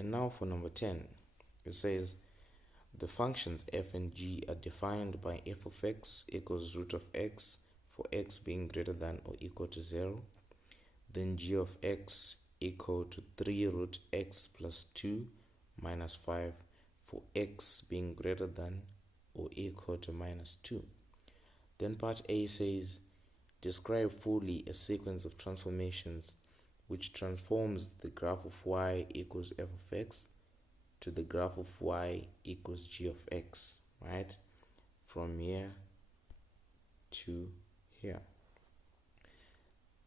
And now for number 10, it says the functions f and g are defined by f of x equals root of x for x being greater than or equal to 0. Then g of x equal to 3 root x plus 2 minus 5 for x being greater than or equal to minus 2. Then part A says describe fully a sequence of transformations which transforms the graph of y equals f of x to the graph of y equals g of x, right? From here to here.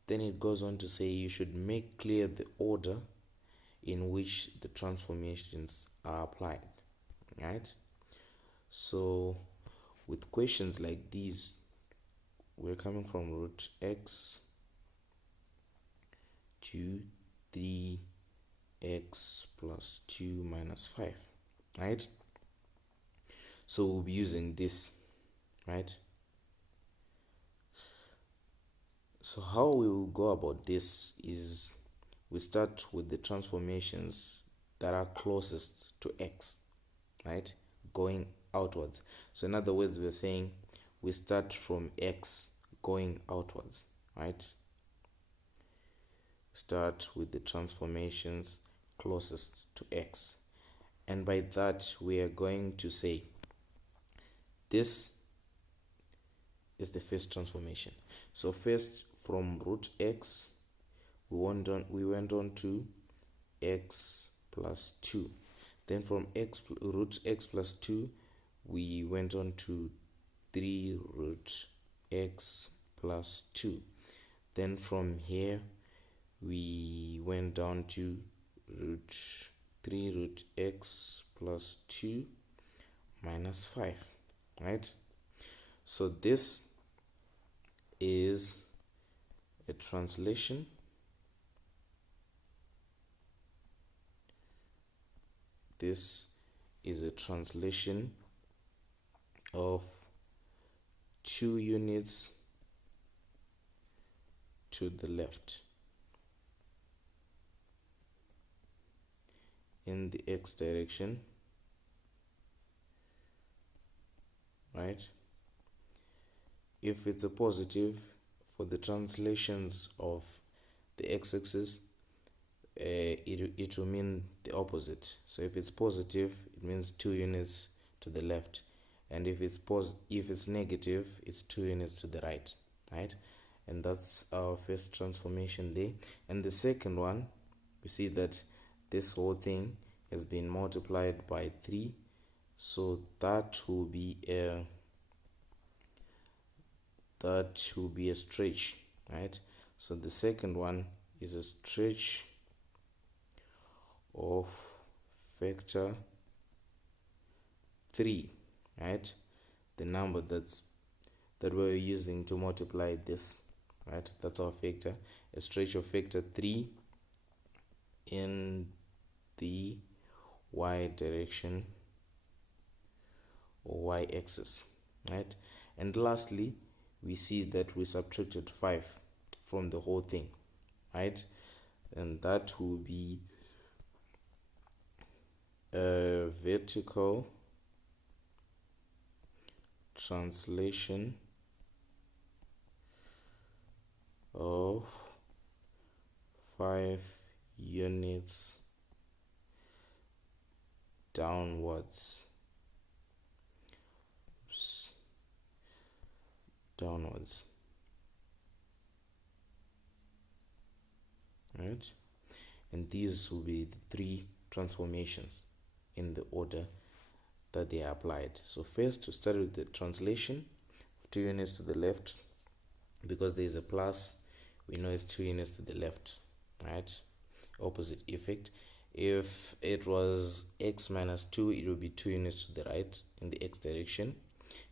Then it goes on to say you should make clear the order in which the transformations are applied, right? So with questions like these, we're coming from root x to 3x plus 2 minus 5, right? So we'll be using this, right? So how we will go about this is we start with the transformations that are closest to x, right? Going outwards. So in other words, we're saying we start from x going outwards, right? Start with the transformations closest to x. And by that, we are going to say this is the first transformation. So first, from root x, we went on to x plus 2. Then from root x plus 2, we went on to 3 root x plus 2. Then from here, we went down to 3 root x plus 2 minus 5, right? So this is a translation of 2 units to the left in the x direction, right? If it's a positive, for the translations of the x-axis, it will mean the opposite. So if it's positive, it means 2 units to the left, and if it's negative, it's 2 units to the right, right? And that's our first transformation there. And the second one, we see that this whole thing has been multiplied by 3, so that will be a stretch, right? So the second one is a stretch of factor 3, right? The number that we're using to multiply this, right? That's our factor, a stretch of factor 3 in the y direction or y-axis, right? And lastly, we see that we subtracted 5 from the whole thing, right? And that will be a vertical translation of 5 units downwards. Right? And these will be the 3 transformations in the order that they are applied. So first, to start with the translation of 2 units to the left, because there is a plus, we know it's 2 units to the left, right? Opposite effect. If it was x minus 2, it will be 2 units to the right in the x direction.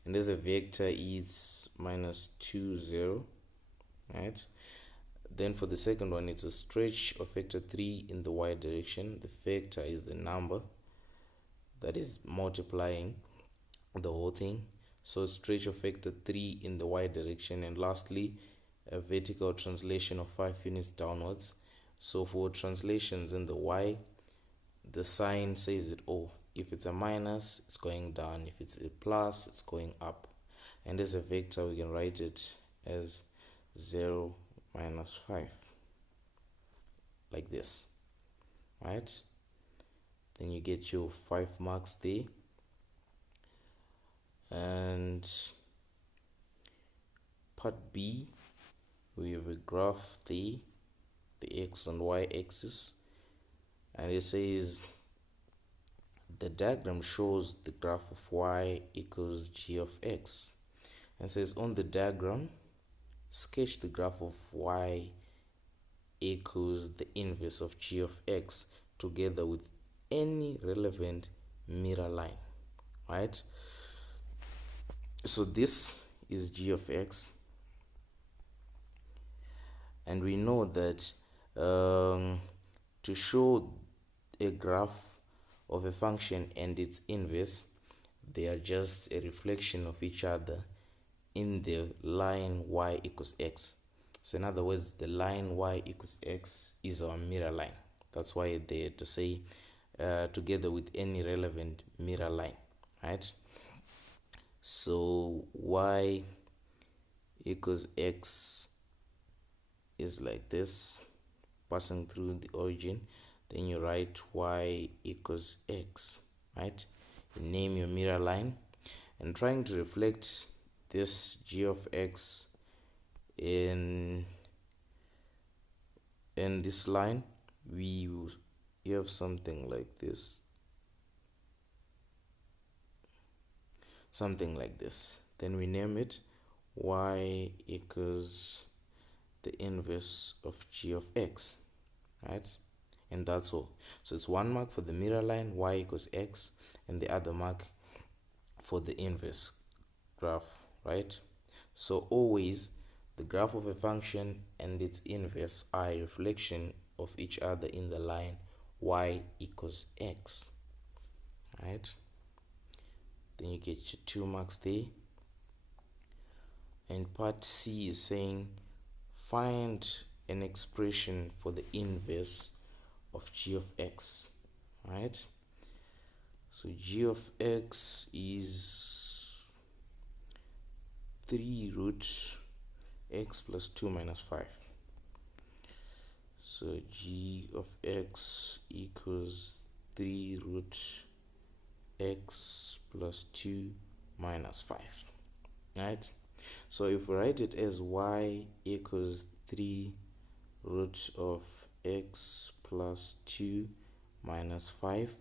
And as a vector is minus 2, 0, right? Then for the second one, it's a stretch of factor 3 in the y direction. The factor is the number that is multiplying the whole thing. So stretch of factor 3 in the y direction. And lastly, a vertical translation of 5 units downwards. So for translations in the y, the sign says it all. If it's a minus, it's going down. If it's a plus, it's going up. And as a vector, we can write it as 0 minus 5, like this, right? Then you get your 5 marks there. And part B, we have a graph there, the x and y axis, and it says the diagram shows the graph of y equals g of x, and says on the diagram sketch the graph of y equals the inverse of g of x together with any relevant mirror line, right? So this is g of x, and we know that to show a graph of a function and its inverse, they are just a reflection of each other in the line y equals x. So in other words, the line y equals x is our mirror line. That's why they had to say together with any relevant mirror line, right? So y equals x is like this, passing through the origin. Then you write y equals x, right? You name your mirror line, and trying to reflect this g of x in this line, we have something like this, then we name it y equals the inverse of g of x, right? And that's all. So it's 1 mark for the mirror line, y equals x, and the other mark for the inverse graph, right? So always the graph of a function and its inverse are a reflection of each other in the line y equals x, right? Then you get your 2 marks there. And part C is saying find an expression for the inverse of g of x, right? So g of x is 3 root x plus 2 minus 5. So g of x equals 3 root x plus 2 minus 5, right? So if we write it as y equals 3 root of x plus 2 minus 5,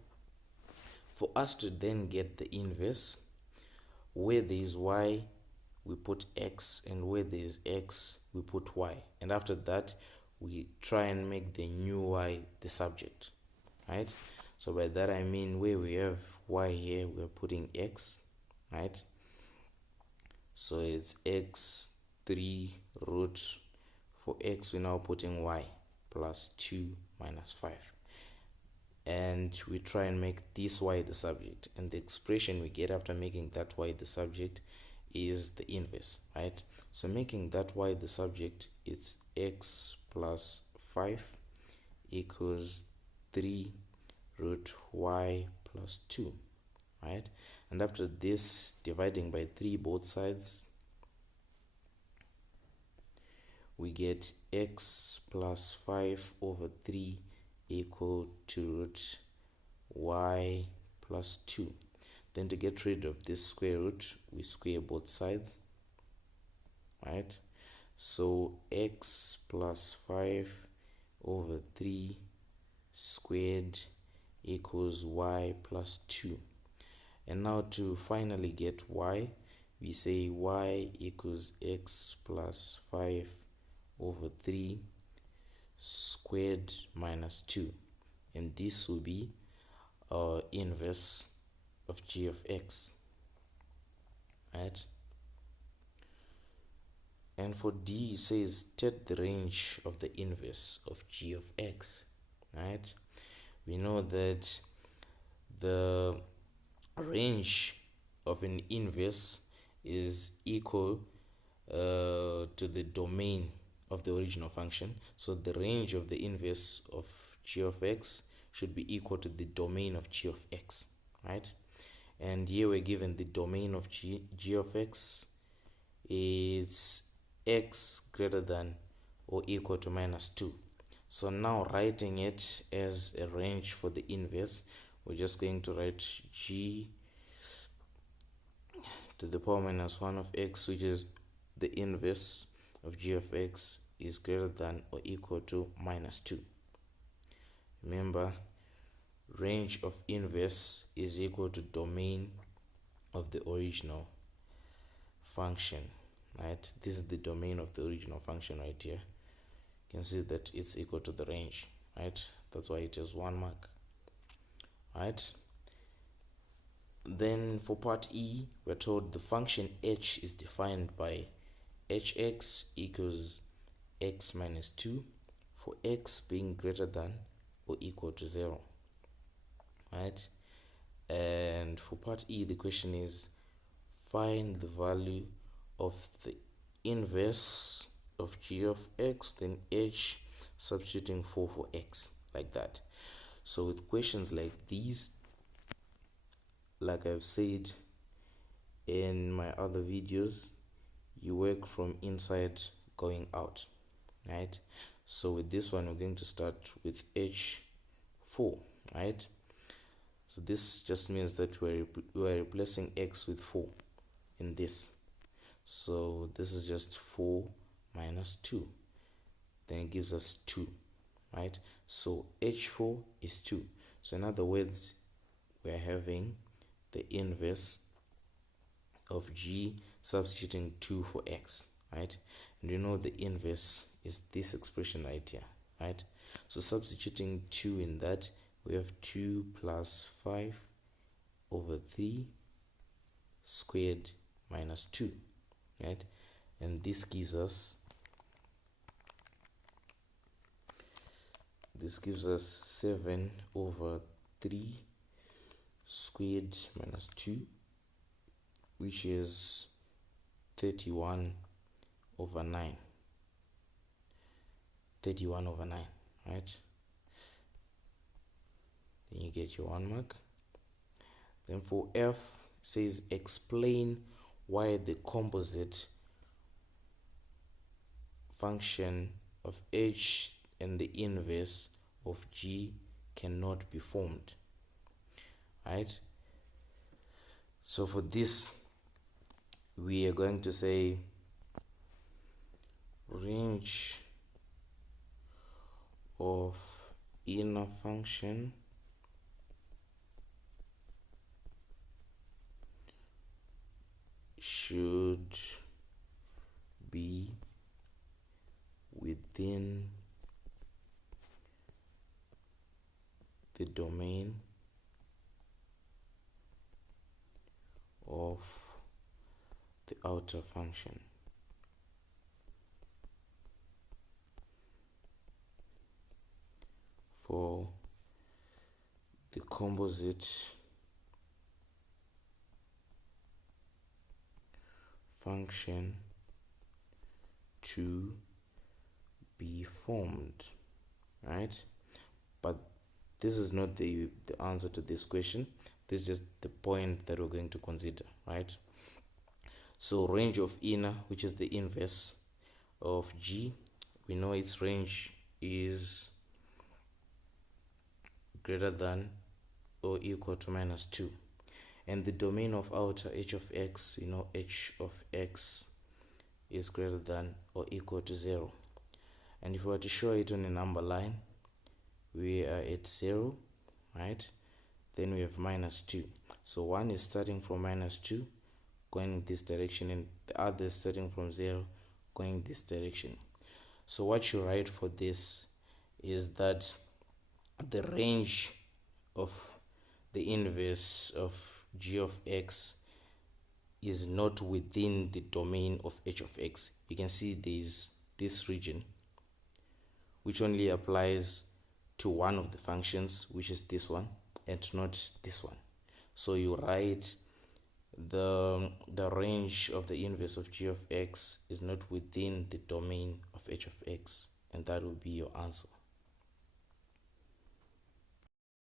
for us to then get the inverse, where there is y we put x, and where there is x we put y, and after that we try and make the new y the subject, right? So by that I mean where we have y here, we're putting x, right? So it's x 3 root, for x we're now putting y plus 2 minus 5, and we try and make this y the subject, and the expression we get after making that y the subject is the inverse, right? So making that y the subject, it's x plus 5 equals 3 root y plus 2, right? And after this, dividing by 3 both sides, we get x plus 5 over 3 equal to root y plus 2. Then to get rid of this square root, we square both sides, right? So x plus 5 over 3 squared equals y plus 2. And now to finally get y, we say y equals x plus 5 over 3 squared minus 2, and this will be our inverse of g of x, right? And for D, it says state the range of the inverse of g of x, right? We know that the range of an inverse is equal to the domain of the original function. So the range of the inverse of g of x should be equal to the domain of g of x, right? And here we're given the domain of g of x is x greater than or equal to -2. So now writing it as a range for the inverse, we're just going to write g to the power -1 of x, which is the inverse of g of x, is greater than or equal to -2. Remember, range of inverse is equal to domain of the original function, right? This is the domain of the original function right here. You can see that it's equal to the range, right? That's why it is 1 mark, right? Then for part E, we're told the function h is defined by hx equals x minus 2 for x being greater than or equal to 0, right? And for part E, the question is find the value of the inverse of g of x, then h substituting 4 for x, like that. So with questions like these, like I've said in my other videos, you work from inside going out, right? So with this one, we're going to start with h4, right? So this just means that we're replacing x with 4 in this. So this is just 4 minus 2. Then it gives us 2, right? So h4 is 2. So in other words, we're having the inverse of g substituting 2 for x, right? And you know the inverse is this expression right here, right? So substituting 2 in that, we have 2 plus 5 over 3 squared minus 2, right? And this gives us 7 over 3 squared minus 2, which is 31 over 9. 31 over 9, right? Then you get your 1 mark. Then for F, says explain why the composite function of h and the inverse of g cannot be formed, right? So for this, we are going to say range of inner function should be within the domain of the outer function. For the composite function to be formed, right? But this is not the answer to this question. This is just the point that we're going to consider, right? So range of inner, which is the inverse of g, we know its range is greater than or equal to -2. And the domain of outer, h of x, you know, h of x is greater than or equal to 0. And if we were to show it on a number line, we are at 0, right? Then we have -2. So one is starting from -2 going this direction, and the other is starting from 0 going this direction. So what you write for this is that the range of the inverse of g of x is not within the domain of h of x. You can see there is this region which only applies to one of the functions, which is this one, and not this one. So you write the range of the inverse of g of x is not within the domain of h of x, and that will be your answer.